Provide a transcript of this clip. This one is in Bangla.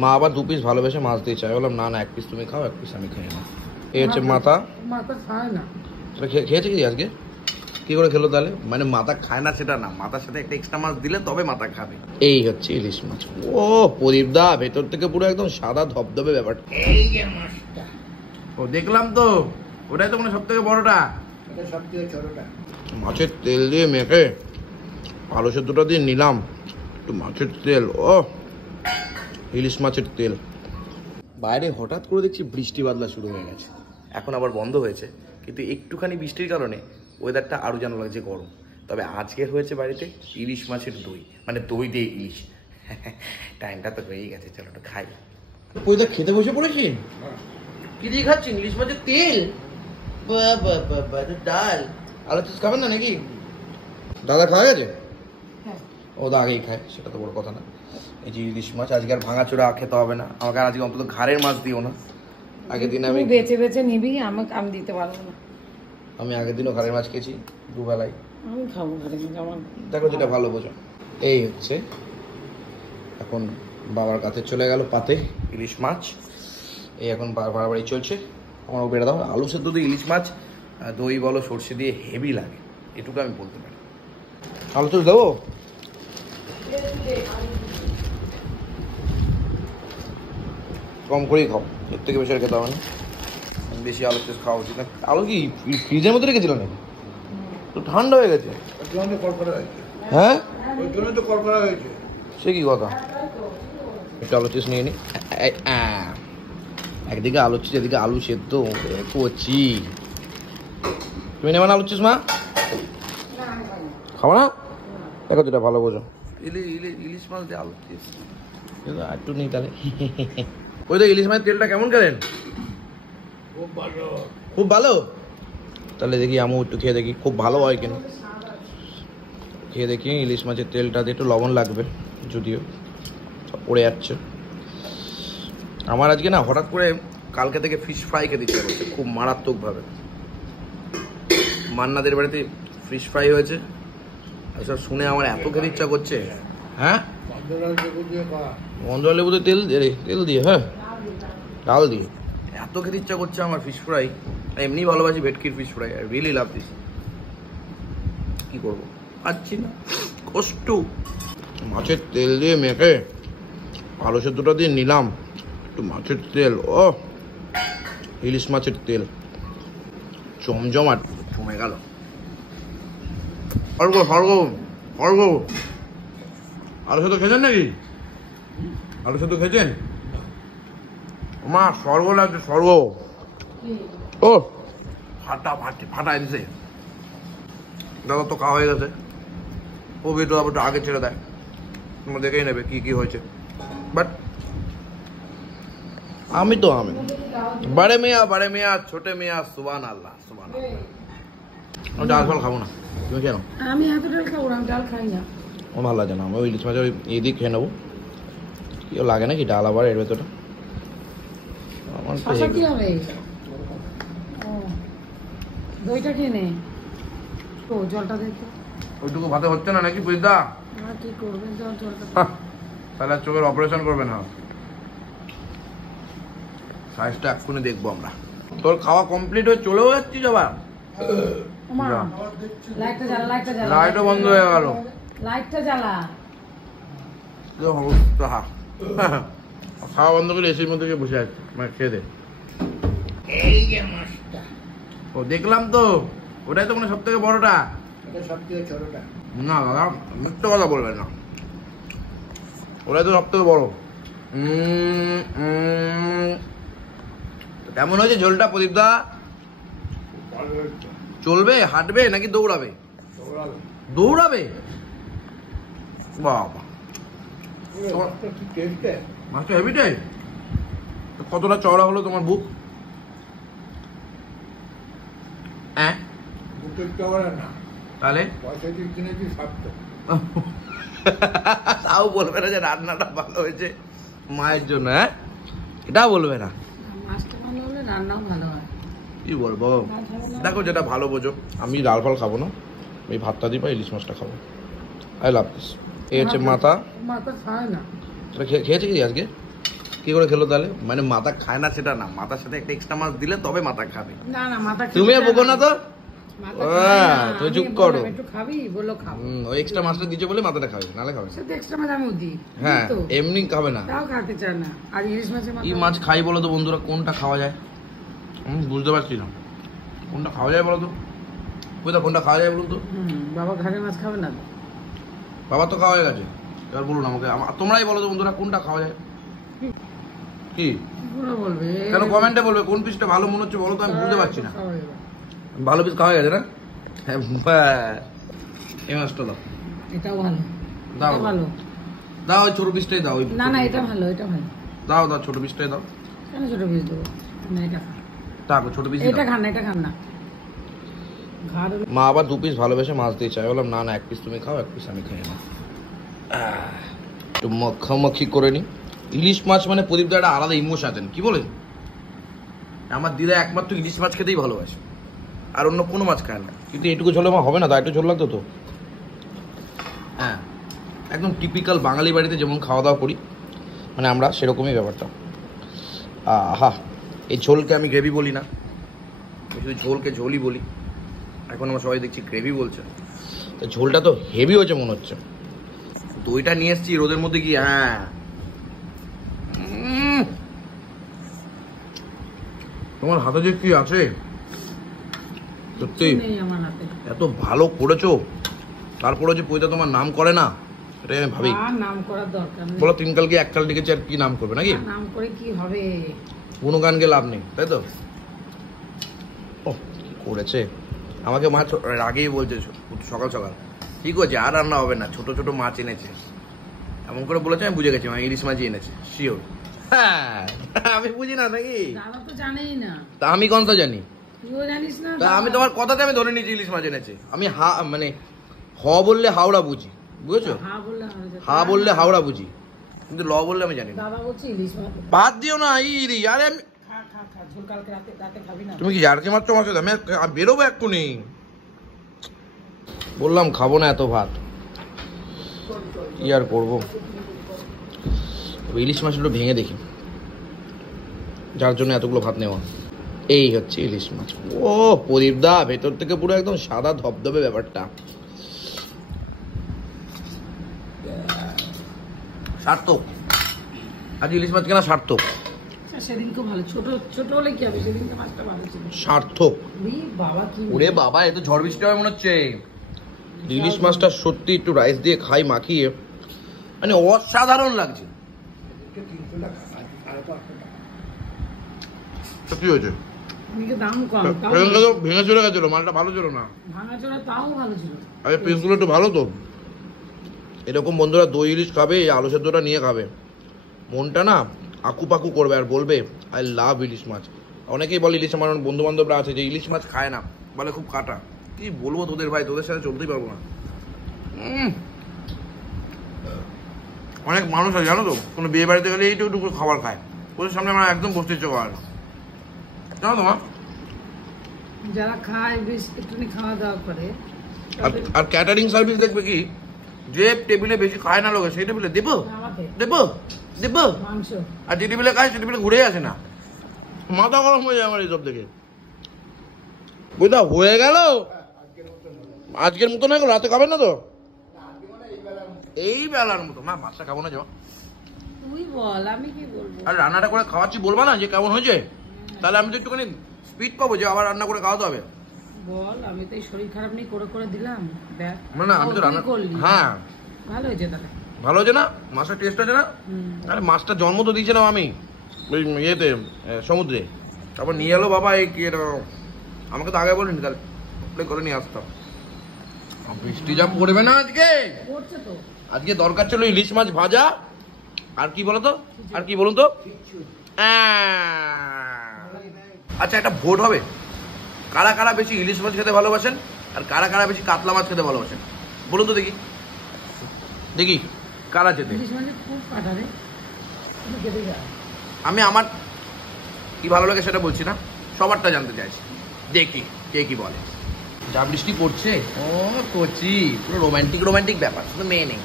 মা আবার 2 পিস ভালোবেসে মাছ দিয়ে চাই, বললাম না না 1 পিস তুমি খাও 1 পিস আমি খাই না। এই হচ্ছে মাথা। মাথা খায় না। খেয়েছে কি আজকে? কি করে খেলো তাহলে? মানে মাথা খায় না সেটা না, মাথার সাথে একটা এক্সট্রা মাছ দিলে তবে মাথা খাবে। এই হচ্ছে ইলিশ মাছ। ও প্রদীপ দা, ভেতর থেকে পুরো একদম সাদা ধবধবে ব্যাপারটা। এই যে মাছটা, ও দেখলাম তো, ওটাই তো মানে সব থেকে বড়টা। এটা সবথেকে ছোটটা। মাছের তেল দিয়ে মেখে আলু সেদ্ধটা দিয়ে নিলাম, একটু মাছের তেল, ও ইলিশ মাছের তেল। বাইরে হঠাৎ করে দেখছি বৃষ্টি বাদলা শুরু হয়ে গেছে, এখন আবার বন্ধ হয়েছে, কিন্তু একটুখানি বৃষ্টির কারণে ওয়েদারটা আরও যেন লাগছে গরম। তবে আজকে হয়েছে বাড়িতে ইলিশ মাছের দই, মানে দই দিয়ে ইলিশ। টাইমটা তো হয়েই গেছে, চলো একটু খাই। ওইটা খেতে বসে পড়েছি। কি দিয়ে খাচ্ছেন? ইলিশ মাছের তেল? ডাল আলু চিজ খাবেন না নাকি? দাদা খাওয়া গেছে? ও দা আগেই খায়, সেটা তো বড় কথা না। এই যে ইলিশ মাছ, আজকে আর ভাঙাচোরা খেতে হবে না আমাকে, আজকে অন্তত ঘাড়ের মাছ দিও না। আগের দিন আমি বেছে বেছে নিবি, আমাকে আমি দিতে পারবো না। আমি আগের দিনও ঘাড়ের মাছ খেয়েছি দুবেলায়। আমি খাবো ঘাড়ের মাছ, আমার দেখো যেটা ভালো বোঝো। এই হচ্ছে এখন বাবার কাছে চলে গেল পাতে ইলিশ মাছ, এই এখন বাড়াবাড়ি চলছে। আমার বেড়ে দাও, আলু সেদ্ধ দিয়ে ইলিশ মাছ দই বলো সর্ষে দিয়ে হেভি লাগে, এটুকু আমি বলতে পারি। আলু সেদ্ধ দেবো? কম করেই খাও, এর থেকে বেশি আর খেতে হবে না। বেশি আলু সেদ্ধ খাওয়া উচিত না। আলু কি ফ্রিজের মধ্যে রেখেছিল নাকি? তো ঠান্ডা হয়ে গেছে। হ্যাঁ ওই জন্য তো কড়কড়া হয়েছে। সে কি কথা? একটু আলু চিজ নিয়ে নি। একদিকে আলু চিজ, এদিকে আলু সেদ্ধ কচি। তুমি নেবে না আলু চিজ? মা খাবো না? দেখো যেটা ভালো বোঝো। ইলিশ মাছ দিয়ে আলু চিজ একটু নেই তাহলে। ওই তো ইলিশ মাছের তেলটা কেমন খেলেন? খুব ভালো। খুব ভালো? তাহলে দেখি আমি একটু খেয়ে দেখি খুব ভালো হয় কিনা। খেয়ে দেখি ইলিশ মাছের তেলটাতে একটু লবণ লাগবে, যদিও সব পড়ে যাচ্ছে। আমার আজকে না হঠাৎ করে কালকে থেকে ফিশ ফ্রাই খেতে ইচ্ছা করছে খুব মারাত্মকভাবে। মান্নাদের বাড়িতে ফিশ ফ্রাই হয়েছে, এসব শুনে আমার এত খেতে ইচ্ছা করছে। হ্যাঁ গন্ধরাল লেবুতে তেল দিয়ে, হ্যাঁ ডাল দিয়ে এত খেতে ইচ্ছা করছে আমার ফিশ ফ্রাই। এমনি ভালোবাসি ভেটকির fish fry, I really love this. কি করবো, পাচ্ছি না, কষ্ট। মাছের তেল দিয়ে মেখে আলু সেদ্ধটা দিয়ে নিলাম, একটু মাছের তেল, ও ইলিশ মাছের তেল জমজমাট জমে গেল। স্বর্গ স্বর্গ স্বর্গ। আলু সেদ্ধ খেয়েছেন নাকি? আলু সেদ্ধ খেয়েছেন? মা স্বর্গ লাগছে, স্বর্গ। ও ফাটাই দিছে। দাদা তো খাওয়া হয়ে গেছে, ও ভিডিও আবার আগে ছেড়ে দেয়, তোমরা দেখেই নেবে কি কি হয়েছে। বাট আমি বড়ে মিয়া ছোটে মিয়া, সুবহান আল্লাহ সুবহান আল্লাহ। ডাল ফাল খাবো না। তুমি কেন? আমি এত ডাল খাবো না, ডাল খাই না। আমার ভালো লাগে না, আমি ওই ইলিশ মাছের এই দিক খেয়ে নেবো। কেউ লাগে নাকি ডাল আবার এর ভেতরে? আমার কি হবে? দইটা খেয়ে নে। তো জলটা দেখো, ওইটুকু ভাতে হচ্ছে না নাকি বুঝদা? কি করবেন জলটা? তাহলে চোখের অপারেশন করবে না, সাইজটা এক্ষুনি দেখবো আমরা। তোর খাওয়া কমপ্লিট হয়ে চলেও যাচ্ছিস আবার? লাইটটা জ্বালা, লাইটও বন্ধ হয়ে গেল। লাইটটা জ্বালা। খাওয়া বন্ধ করে এসির মধ্যে গিয়ে বসে আছে, মানে খেয়ে দে। এই যে মাছটা, ও দেখলাম তো, ওটাই তো মানে সব থেকে বড়টা। এটা সবথেকে ছোটটা। না দাদা মিথ্যে কথা বলবেন না, ওটাই তো সব থেকে বড়। কেমন হয়েছে ঝোলটা প্রদীপ দা? চলবে, হাঁটবে নাকি দৌড়াবে? দৌড়াবে। বাবা মাছটা হেভিটাই। কতটা চওড়া হলো তোমার বুক? হ্যাঁ তাহলে তাও বলবে না যে রান্নাটা ভালো হয়েছে মায়ের জন্য? হ্যাঁ এটা বলবে না। মাছটা ভালো হলে রান্নাও ভালো হয়। কি বলবো, দেখো যেটা ভালো বোঝো। আমি ডাল ফাল খাবো না, এই ভাতটা দিই বা ইলিশ মাছটা খাবো। I love this. এই হচ্ছে মাথা। মাথা খায় না। খেয়েছে কি আজকে? কি করে খেলো তাহলে? মানে মাথা খায় না সেটা না, মাথার সাথে একটা এক্সট্রা মাছ দিলে তবে মাথা খাবে। না না মাথা তুমি বকো না তো, মাথা খায় না। তুই আমি চুপ বললাম, করো। একটু খাবি বললো খাবো। ওই এক্সট্রা মাছটা দিচ্ছে বলে মাথাটা খাবে, নালে খাবে না। সে তো এক্সট্রা মাছ আমিও দিই। হ্যাঁ দিই তো। এমনি খাবে না। তাও খাতে চায় না। আর ইলিশ মাছের কি মাথা মাছ খাই বলো তো বন্ধুরা, কোনটা খাওয়া যায়? বুঝতে পারছি না কোনটা খাওয়া যায় বলো তো, কোথাও কোনটা খাওয়া যায় বলুন তো। বাবা ঘাড়ের মাছ খাবে না তো? বাবা তো খাওয়া হয়ে গেছে, এবার বলুন আমাকে, তোমরাই বলো তো বন্ধুরা কোনটা খাওয়া যায়। কি পুরো বলবে কেন কমেন্টে বলবে কোন পিসটা ভালো মনে হচ্ছে বলো তো, আমি বুঝতে পারছি না। খাওয়া যাবে। ভালো পিস খাওয়া গেছে না? হ্যাঁ, ব্যাস। এই মাছটা দাও, এটাও ভালো। দাও এটা ভালো। দাও, ওই ছোট পিসটাই দাও। ওই না না এটা ভালো, এটা ভালো। দাও দাও, ছোট পিসটাই দাও। কেন ছোট পিস দেবো? না এটা খা। তারপর ছোট পিস এটা খান না, এটা খান না। ঘাড় মা আবার 2 পিস ভালোবেসে মাছ দিয়ে চাই, বললাম না না 1 পিস তুমি খাও 1 পিস আমি খাই না। একটু মাখামাখি করে নি। ইলিশ মাছ মানে প্রদীপ দা একটা আলাদা ইমোশন আছেন, কি বলেন? আমার দিদা একমাত্র ইলিশ মাছ খেতেই ভালোবাসে, আর অন্য কোনো মাছ খায় না। কিন্তু এটুকু ঝোলে আমার হবে না, তাই একটু ঝোল লাগতো তো। হ্যাঁ একদম টিপিক্যাল বাঙালি বাড়িতে যেমন খাওয়া দাওয়া করি, মানে আমরা সেরকমই ব্যাপারটা। আহা, এই ঝোলকে আমি গ্রেভি বলি না, আমি শুধু ঝোলকে ঝোলই বলি। এখন আমরা সবাই দেখছি গ্রেভি বলছে, তো ঝোলটা তো হেভি হয়েছে মনে হচ্ছে। দইটা নিয়ে এসছি রোদের মধ্যে গিয়ে। হ্যাঁ তোমার হাতে যে কি আছে সত্যি, নেই আমার হাতে। এত ভালো করেছো, তারপরে যে পয়দা তোমার নাম করে না, এটাই আমি ভাবি। আর নাম করার দরকার নেই। বলো 3 কালকে 1 কাল ডেকেছে, আর কি নাম করবে নাকি? আর নাম করে কি হবে? গুণগান গে লাভ নেই, তাই তো। ও কি করেছে আমাকে মা আগেই বলছে সকাল সকাল, কি করছে আর রান্না হবে না, ছোট ছোট মাছ এনেছে এমন করে বলেছে। আমি বুঝে গেছি মা ইলিশ মাছই এনেছে, শিওর। হ্যাঁ আমি বুঝি না নাকি? দাদা তো জানেই না। তা আমি কোন তো জানি? তুইও জানিস না? তা আমি তোমার কথাতে আমি ধরে নিয়েছি ইলিশ মাছ এনেছে। আমি মানে হ বললে হাওড়া বুঝি, বুঝেছো? হ্যাঁ বললে হবে। হা বললে হাওড়া বুঝি, কিন্তু ল বললে আমি জানি না। দাদা বলছে ইলিশ মাছ। বাদ দিও না ইরি, আরে আমি খা খা খা, ঝোল কালকে রাতে রাতে খাবি না? তুমি কি জারকে মারছো আমার সাথে? আমি বেরোবো এক্ষুনি, বললাম খাবো না এত ভাত, কি আর করবো। ইলিশ মাছগুলো ভেঙে দেখি, যার জন্য এতগুলো ভাত নেওয়া। এই হচ্ছে ইলিশ মাছ। ও প্রদীপ দা, ভেতর থেকে পুরো একদম সাদা ধবধবে ব্যাপারটা, সার্থক। আজ ইলিশ মাছ কেনা সার্থক, সেদিনকে ভালো, ছোট ছোট হলে কি হবে, সেদিনকে মাছটা ভালো ছিল। সার্থক। বাবা কি ওরে বাবা, এ তো ঝড় বৃষ্টি হবে মনে হচ্ছে। ইলিশ মাছটা সত্যি একটু রাইস দিয়ে খাই মাখিয়ে, মানে অসাধারণ লাগছে। সত্যি হয়েছে, এদিকে দাম কম, তাও ভেঙে চলে গেছিল, মালটা ভালো ছিল না। ভাঙাচোরা তাও ভালো ছিল। আরে পিসগুলো একটু ভালো তো। এরকম বন্ধুরা দই ইলিশ খাবে, এই আলু সেদ্ধটা নিয়ে খাবে, মনটা না আকু পাকু করবে আর বলবে আই লাভ ইলিশ মাছ। অনেকেই বলে ইলিশ, আমার বন্ধু বান্ধবরা আছে যে ইলিশ মাছ খায় না, বলে খুব কাটা। কি বলবো তোদের ভাই, তোদের সাথে চলতেই পারবো না। অনেক মানুষ আছে জানো তো, কোনো বিয়ে বাড়িতে গেলে এইটুকু খাবার খায়, ওদের সামনে আমার একদম বসতে ইচ্ছে করে না, জানো তো মা। যারা খায় বেশ একটুখানি খাওয়া দাওয়া করে, আর ক্যাটারিং সার্ভিস দেখবে কি, যে টেবিলে বেশি খায় না লোকে সেই টেবিলে দেবো আমাকে দেবো দেবো, মাংস আর যে টেবিলে খায় সে টেবিলে ঘুরে আসে না। মাথা গরম হয়ে যায় আমার এইসব দেখে। বুঝলা হয়ে গেল আজকের মতো না, রাতে খাবেন না তো? এই বেলার মতো মা, ভাতটা খাবো না যাও। তুই বল, আমি কি বলবো? আর রান্নাটা করে খাওয়াচ্ছি বলবা না যে কেমন হয়েছে, তাহলে আমি তো একটুখানি স্পিড পাবো যে আবার রান্না করে খাওয়াতে হবে। বল, আমি তো এই শরীর খারাপ নিয়ে করে করে দিলাম। দেখ না আমি তো রান্না করলি। হ্যাঁ ভালো হয়েছে তাহলে। ভালো হয়েছে না, মাছটা টেস্ট আছে না? আরে মাছটা জন্ম তো দিয়েছিলাম আমি ওই ইয়েতে সমুদ্রে, তারপর নিয়ে এলো বাবা। এই কি এটা, আমাকে তো আগে বলিনি, তাহলে করে নিয়ে আসতাম। বৃষ্টি যা পড়বে না আজকে, করছে তো। আজকে দরকার ছিল ইলিশ মাছ ভাজা, আর কি বলো তো, আর কি বলুন তো। আচ্ছা একটা ভোট হবে, কারা কারা বেশি ইলিশ মাছ খেতে ভালোবাসেন আর কারা কারা বেশি কাতলা মাছ খেতে ভালোবাসেন, বলুন তো দেখি, দেখি কারা যেতে। ইলিশ মাছে খুব কাটা রে, তুই খেতে যা। আমি আমার কি ভালো লাগে সেটা বলছি না, সবারটা জানতে চাইছি, দেখি কে কি বলে। যা বৃষ্টি পড়ছে, ও করছি পুরো রোমান্টিক রোমান্টিক ব্যাপার, শুধু মেয়ে নেই।